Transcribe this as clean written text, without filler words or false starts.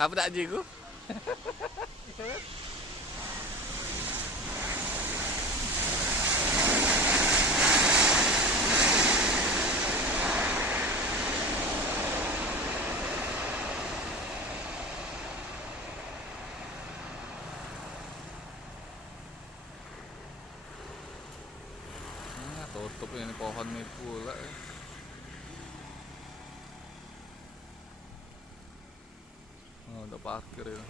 Apa tak jigo? Tutup ini pohon ini pula. Oh, udah parkir ya.